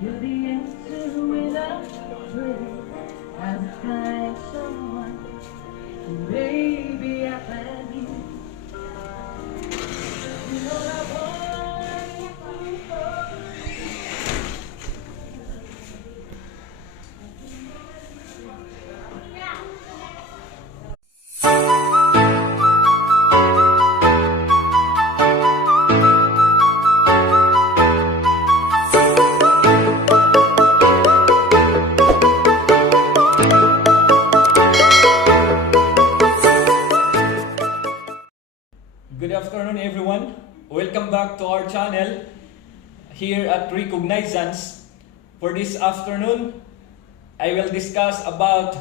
You're the answer without prayer. I'll find someone who maybe I find you. You know I want you for. Good afternoon, everyone. Welcome back to our channel here at Recognizance. For this afternoon, I will discuss about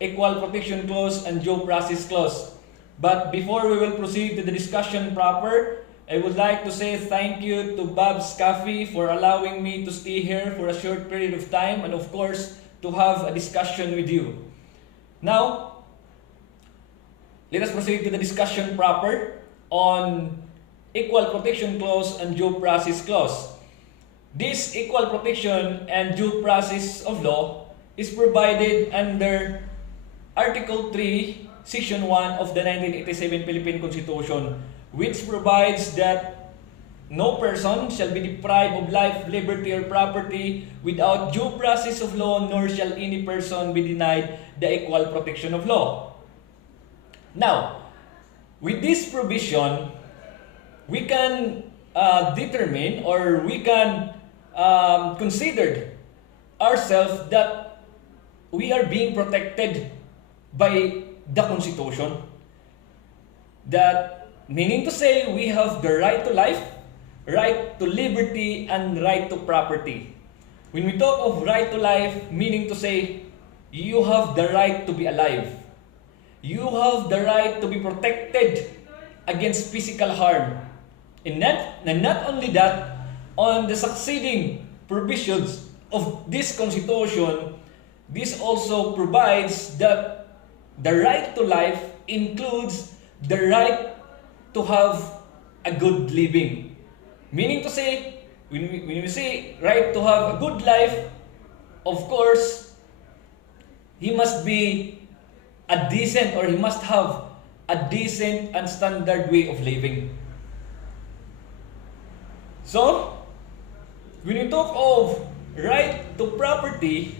Equal Protection Clause and Due Process Clause. But before we will proceed to the discussion proper, I would like to say thank you to Bob's Cafe for allowing me to stay here for a short period of time and of course to have a discussion with you. Now, let us proceed to the discussion proper on Equal Protection Clause and Due Process Clause. This equal protection and due process of law is provided under Article 3, Section 1 of the 1987 Philippine Constitution, which provides that no person shall be deprived of life, liberty, or property without due process of law, nor shall any person be denied the equal protection of law. Now, with this provision, we can determine or we can consider ourselves that we are being protected by the Constitution. That meaning to say we have the right to life, right to liberty, and right to property. When we talk of right to life, meaning to say you have the right to be alive. You have the right to be protected against physical harm. And not only that, on the succeeding provisions of this Constitution, this also provides that the right to life includes the right to have a good living. Meaning to say, when we say right to have a good life, of course, he must be a decent or he must have a decent and standard way of living. So, when you talk of right to property,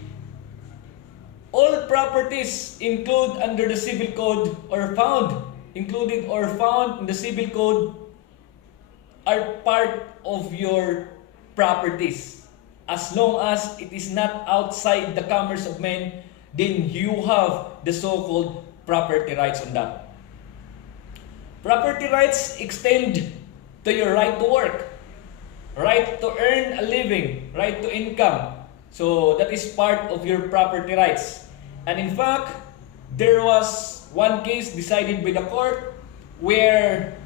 all properties included under the Civil Code or included or found in the Civil Code are part of your properties. As long as it is not outside the commerce of men, then you have the so-called property rights on that. Property rights extend to your right to work, right to earn a living, right to income. So that is part of your property rights. And in fact, there was one case decided by the court where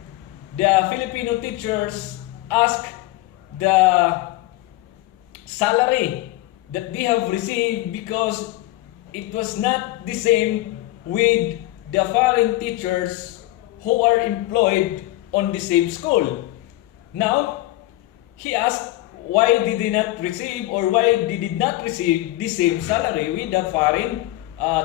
the Filipino teachers asked the salary that they have received because it was not the same with the foreign teachers who are employed on the same school. Now, he asked why did they not receive or why they did not receive the same salary with the foreign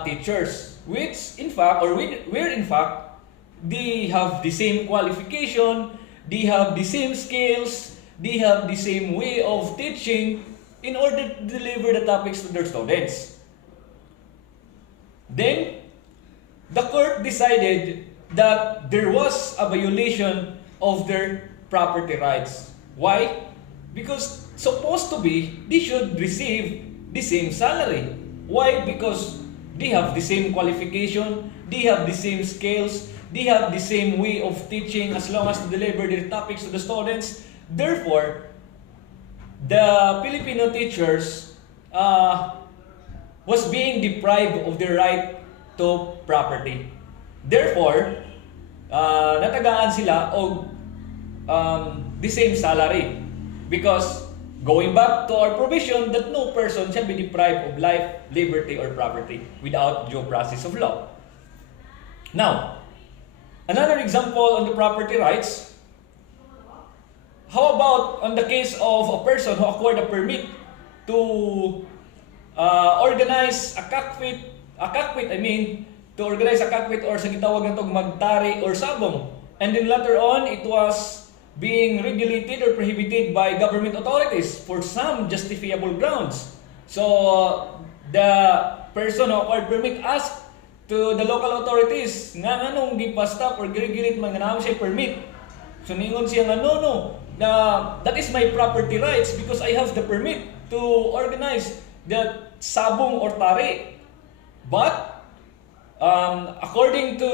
teachers, which in fact, or where in fact, they have the same qualification, they have the same skills, they have the same way of teaching in order to deliver the topics to their students. Then, the court decided that there was a violation of their property rights. Why? Because supposed to be, they should receive the same salary. Why? Because they have the same qualification, they have the same skills, they have the same way of teaching as long as they deliver their topics to the students. Therefore, the Filipino teachers was being deprived of their right to property. Therefore, natagaan sila o the same salary. Because going back to our provision that no person shall be deprived of life, liberty, or property without due process of law. Now, another example on the property rights. How about on the case of a person who acquired a permit to organize a cockpit, to organize a cockpit or sa gitawag na itong magtari or sabong. And then later on, it was being regulated or prohibited by government authorities for some justifiable grounds. So, the person who acquired permit asked to the local authorities nga anong gipastop or giregulit man nga naman siya permit. So, ningon siya nga, no, that is my property rights because I have the permit to organize the sabong or tari. But, according to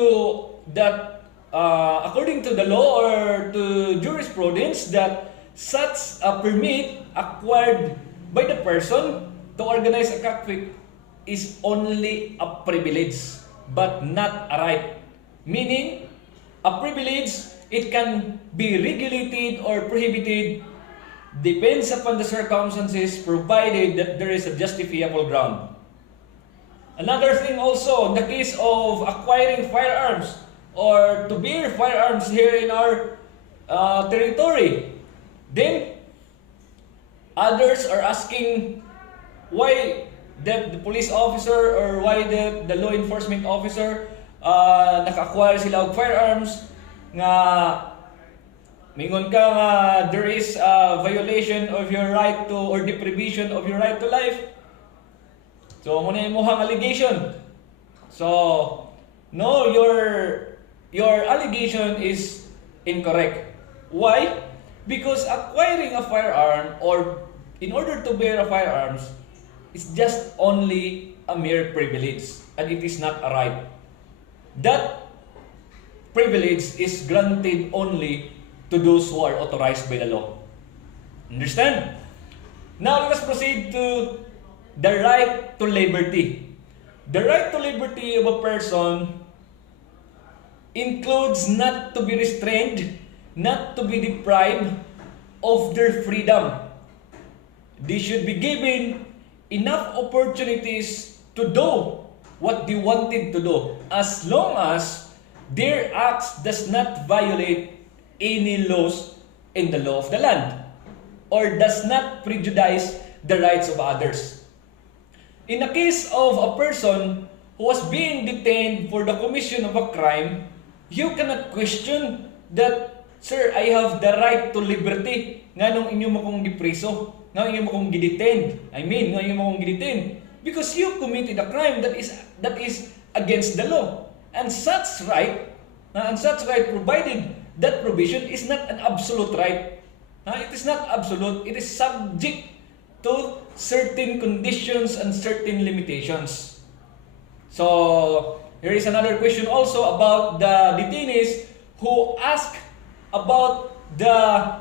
the law or to jurisprudence, that such a permit acquired by the person to organize a cockpit is only a privilege, but not a right. Meaning, a privilege, it can be regulated or prohibited, depends upon the circumstances, provided that there is a justifiable ground. Another thing also, in the case of acquiring firearms or to bear firearms here in our territory, then others are asking why the police officer or why the law enforcement officer naka-acquire sila og firearms nga mingon ka nga there is a violation of your right to or deprivation of your right to life. So muna imong allegation. So no, your allegation is incorrect. Why? Because acquiring a firearm or in order to bear a firearms is just only a mere privilege and it is not a right. That privilege is granted only to those who are authorized by the law. Understand? Now let us proceed to the right to liberty. The right to liberty of a person includes not to be restrained, not to be deprived of their freedom. They should be given enough opportunities to do what they wanted to do as long as their acts does not violate any laws in the law of the land or does not prejudice the rights of others. In the case of a person who was being detained for the commission of a crime, you cannot question that, sir, I have the right to liberty. Nga nung inyo mo kong gipreso, nga inyo mo kong gidetain. Nga inyo mo kong gidetain. Because you committed a crime that is against the law. And such right provided that provision is not an absolute right. It is not absolute. It is subject to certain conditions and certain limitations. So, here is another question also about the detainees who ask about the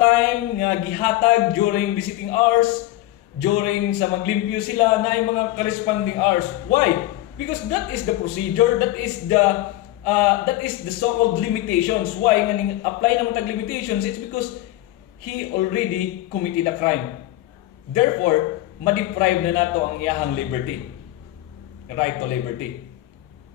time nga gihatag during visiting hours, during sa maglimpyo sila na yung mga corresponding hours. Why? Because that is the procedure, that is the so-called limitations. Why nga ning apply naman tag limitations? It's because he already committed a crime. Therefore, ma-deprive na nato ang iyahang liberty. Right to liberty.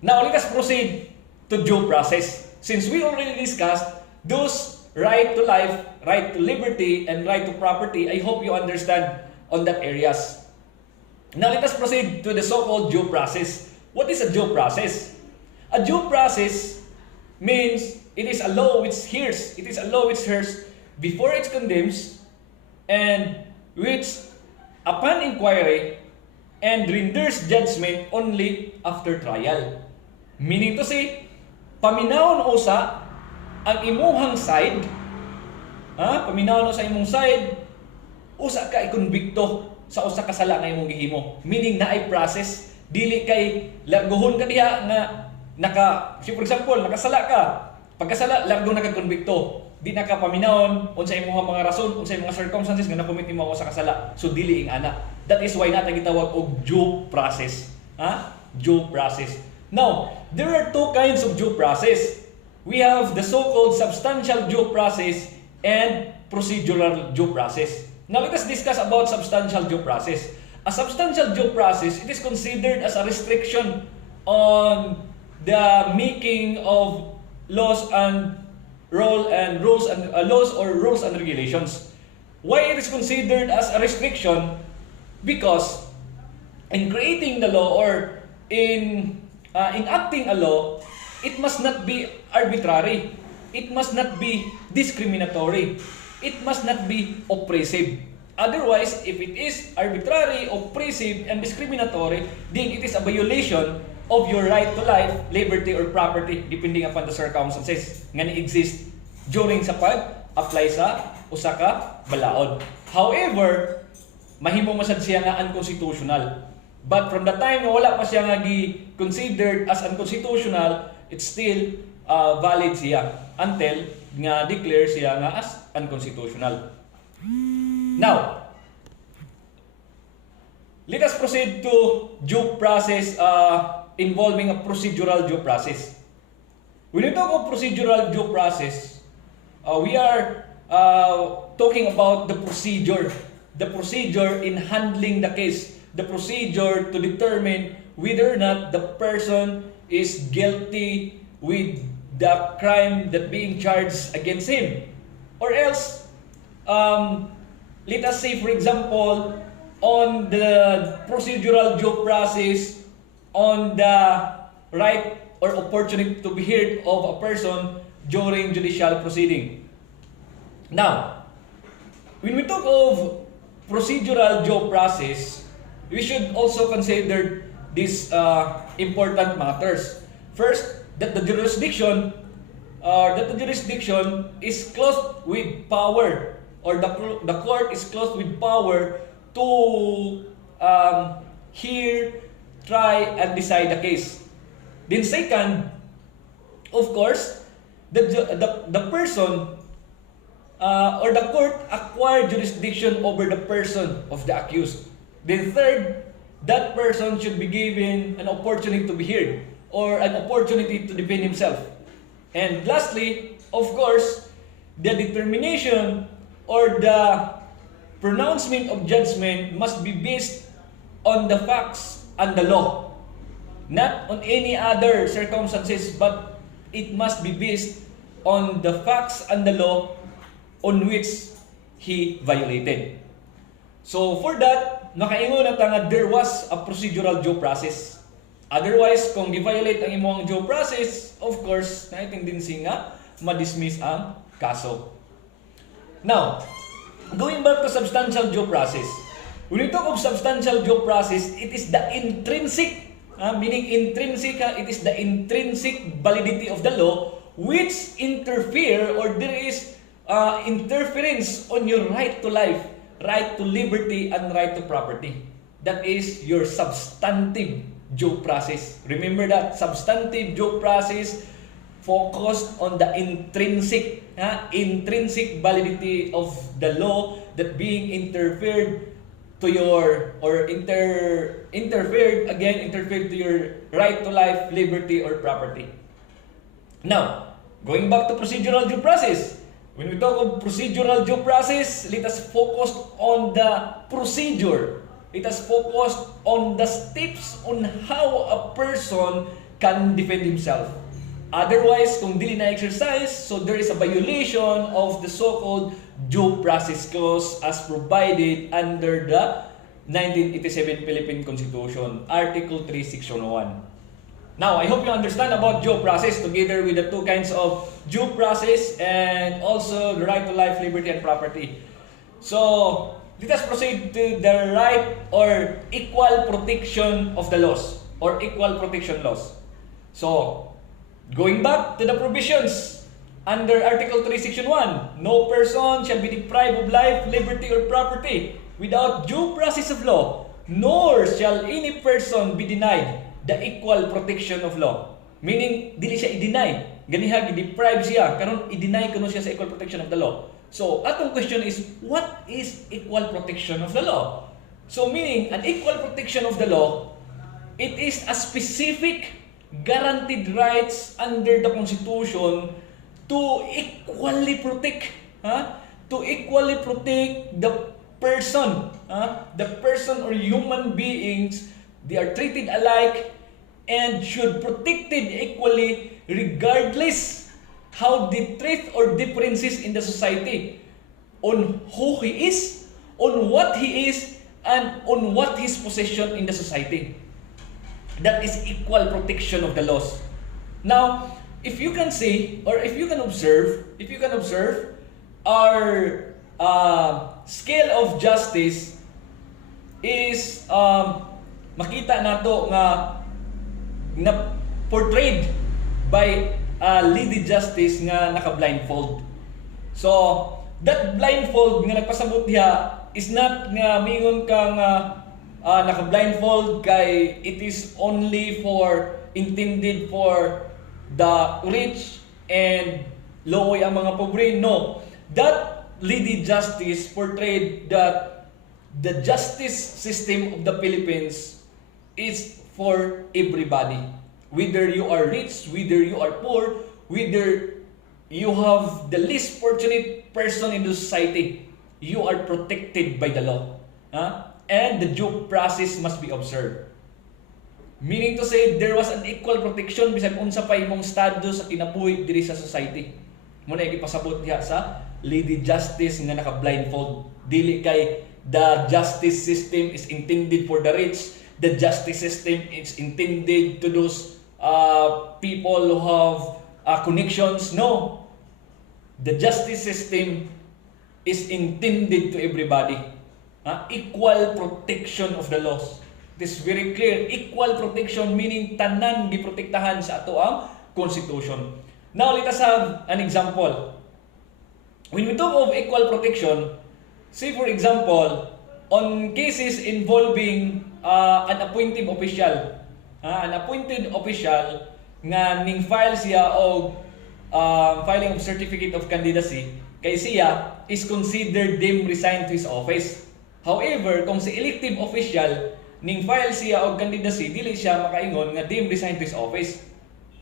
Now, let us proceed to due process. Since we already discussed those right to life, right to liberty, and right to property, I hope you understand on that areas. Now, let us proceed to the so-called due process. What is a due process? A due process means it is a law which hears. It is a law which hears before it condemns and which, upon inquiry, and renders judgment only after trial. Meaning to say, paminawon usa ang imuhang side, paminawon sa imong side, usa ka ikonbikto sa usa ka sala nga imong gihimo. Meaning na ay process, dili kay largohon ka diha nga for example, nakasala ka. Pagkasala, largo na kag-konbikto. Di na ka paminawon unsa imong mga rason, unsa imong mga circumstances nga nakomit nimo sa kasala. So dili ing ana. That is why natin gitawag og due process. Due process. Now, there are two kinds of due process. We have the so-called substantial due process and procedural due process. Now, let us discuss about substantial due process. A substantial due process, it is considered as a restriction on the making of laws or rules and regulations. Why it is considered as a restriction? Because in creating the law or in enacting a law, it must not be arbitrary. It must not be discriminatory. It must not be oppressive. Otherwise, if it is arbitrary, oppressive, and discriminatory, then it is a violation of your right to life, liberty, or property depending upon the circumstances nga ni-exist during sa pag-apply sa usa ka balaod. However, mahimo masad siya nga unconstitutional. But from the time na wala pa siya nga considered as unconstitutional, it's still valid siya until nga declare siya nga as unconstitutional. Now, let us proceed to due process involving a procedural due process. When we talk of procedural due process, we are talking about the procedure in handling the case, the procedure to determine whether or not the person is guilty with the crime that being charged against him. Or else, let us say for example, on the procedural due process, on the right or opportunity to be heard of a person during judicial proceeding. Now, when we talk of procedural due process, we should also consider these important matters. First, that the jurisdiction is clothed with power, or the court is clothed with power to hear, try, and decide the case. Then second, of course, the person or the court acquired jurisdiction over the person of the accused. Then third, that person should be given an opportunity to be heard or an opportunity to defend himself. And lastly, of course, the determination or the pronouncement of judgment must be based on the facts and the law, not on any other circumstances, but it must be based on the facts and the law on which he violated. So for that, nakaingon na nga there was a procedural due process. Otherwise, kung gi-violate ang imong due process, of course, naiting din nga ma-dismiss ang kaso. Now, going back to substantial due process. When we talk of substantial due process, it is the intrinsic, meaning intrinsic, it is the intrinsic validity of the law which interfere or there is interference on your right to life, right to liberty, and right to property. That is your substantive due process. Remember that, substantive due process focused on the intrinsic validity of the law that being interfered to your interfered to your right to life, liberty, or property. Now, going back to procedural due process. When we talk of procedural due process, let us focus on the procedure. Let us focus on the steps on how a person can defend himself. Otherwise, kung dili na exercise, so there is a violation of the so-called due process clause as provided under the 1987 Philippine Constitution, Article 3, Section 1. Now, I hope you understand about due process together with the two kinds of due process and also the right to life, liberty, and property. So, let us proceed to the right or equal protection of the laws or equal protection laws. So, going back to the provisions under Article 3, Section 1, no person shall be deprived of life, liberty, or property without due process of law, nor shall any person be denied the equal protection of law. Meaning, dili siya i-deny. Ganiha, i-deprive siya. Karon i-deny kuno siya sa equal protection of the law. So, atong question is, what is equal protection of the law? So, meaning, an equal protection of the law, it is a specific guaranteed rights under the Constitution to equally protect, the person, or human beings. They are treated alike and should protected equally regardless how the threat or differences in the society. on who he is, on what he is, and on what his position in the society. That is equal protection of the laws. Now, if you can see, or if you can observe, our scale of justice is makita nato nga portrayed by lady justice nga naka-blindfold. So, that blindfold nga nagpasabot diha is not nga mingon ka nga naka-blindfold kay it is only intended for the rich and loway ang mga pobre. No. That lady justice portrayed that the justice system of the Philippines is for everybody. Whether you are rich, whether you are poor, whether you have the least fortunate person in the society, you are protected by the law. And the due process must be observed. Meaning to say, there was an equal protection bisan unsa pa imong estado sa kinabuhi diri sa society. Muna ipasabot diha sa lady justice nga naka-blindfold. Dili kay the justice system is intended for the rich. The justice system is intended to those people who have connections. No. The justice system is intended to everybody. Equal protection of the laws. It is very clear. Equal protection meaning tanan giprotektahan sa ato ang Constitution. Now, let us have an example. When we talk of equal protection, say for example, on cases involving an appointed official, nga ning file siya og filing of certificate of candidacy, kay siya is considered deemed resigned to his office. However, kung si elective official ning file siya og candidacy, dili siya makaingon nga deemed resigned to his office.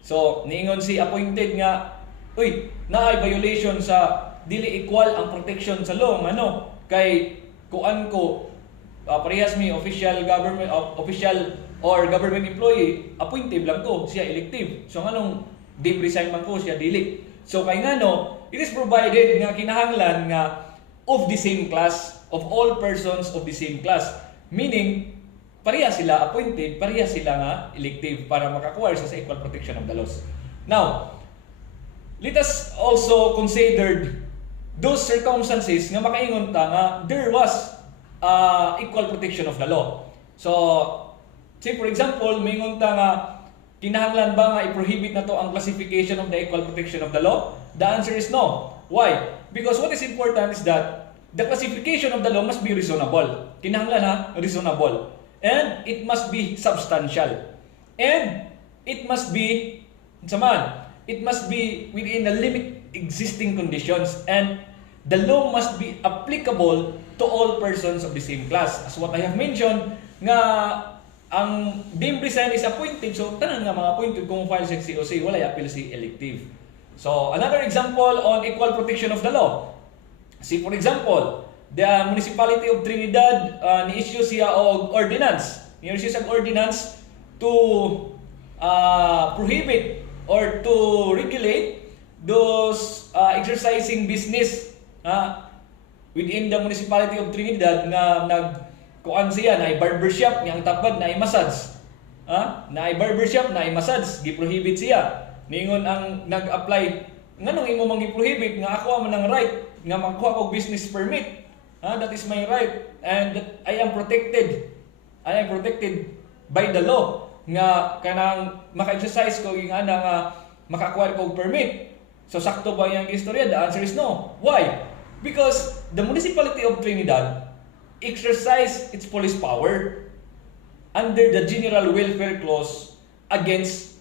So, niingon si appointed nga, uy, naay violation sa dili equal ang protection sa law, kay kuan ko parehas mi official or government employee, appointed lang ko, siya elective. So nganong deemed resign man ko, siya dili. So kay ngano, it is provided nga kinahanglan nga of the same class, of all persons of the same class. Meaning, pareha sila appointed, pareha sila nga elective para makakuha sa equal protection of the laws. Now, let us also consider those circumstances nga makaingon ta nga there was equal protection of the law. So, say for example, maingon ta nga kinahanglan ba nga i-prohibit na to ang classification of the equal protection of the law? The answer is no. Why? Because what is important is that the classification of the law must be reasonable. Kinahanglan reasonable. And it must be substantial. And it must be within the limit existing conditions, and the law must be applicable to all persons of the same class. As what I have mentioned, nga ang deemed resign is appointed, so tanan nga mga appointed kung file sa COC, wala appeal si elective. So, another example on equal protection of the law. See, for example, the municipality of Trinidad ni-issue siya og ordinance. Ni-issue siya ordinance to prohibit or to regulate those exercising business within the municipality of Trinidad nga nagkuan siya na barbershop nga ang tapad na massage. Na barbershop na massage gi-prohibit siya. Ningon ang nag-apply nganong imo mang gi-prohibit nga ako man ang right nga magkuha og business permit. That is my right and I am protected. I am protected by the law nga kanang maka-exercise ko yung nga maka-acquire ko og permit. So sakto ba yung istorya? The answer is no. Why? Because the municipality of Trinidad exercise its police power under the General Welfare Clause against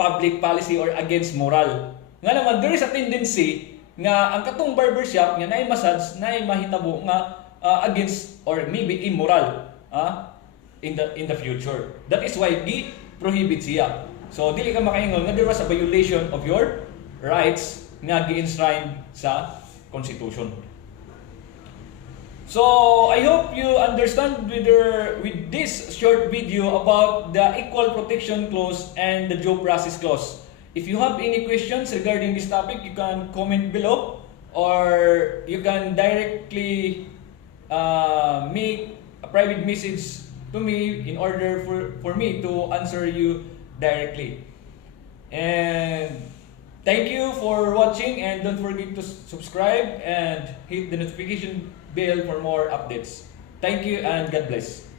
public policy or against moral. Nga naman, there is a tendency nga ang katong barbershop nga naay massage, naay mahitabo nga against or maybe immoral in the future. That is why di prohibit siya. So dili ka makaingon nga there was a violation of your rights nga gi-enshrine sa Constitution. So I hope you understand with this short video about the Equal Protection Clause and the Due Process Clause. If you have any questions regarding this topic, you can comment below. or you can directly make a private message to me in order for me to answer you directly. And thank you for watching, and don't forget to subscribe and hit the notification bell for more updates. Thank you and God bless.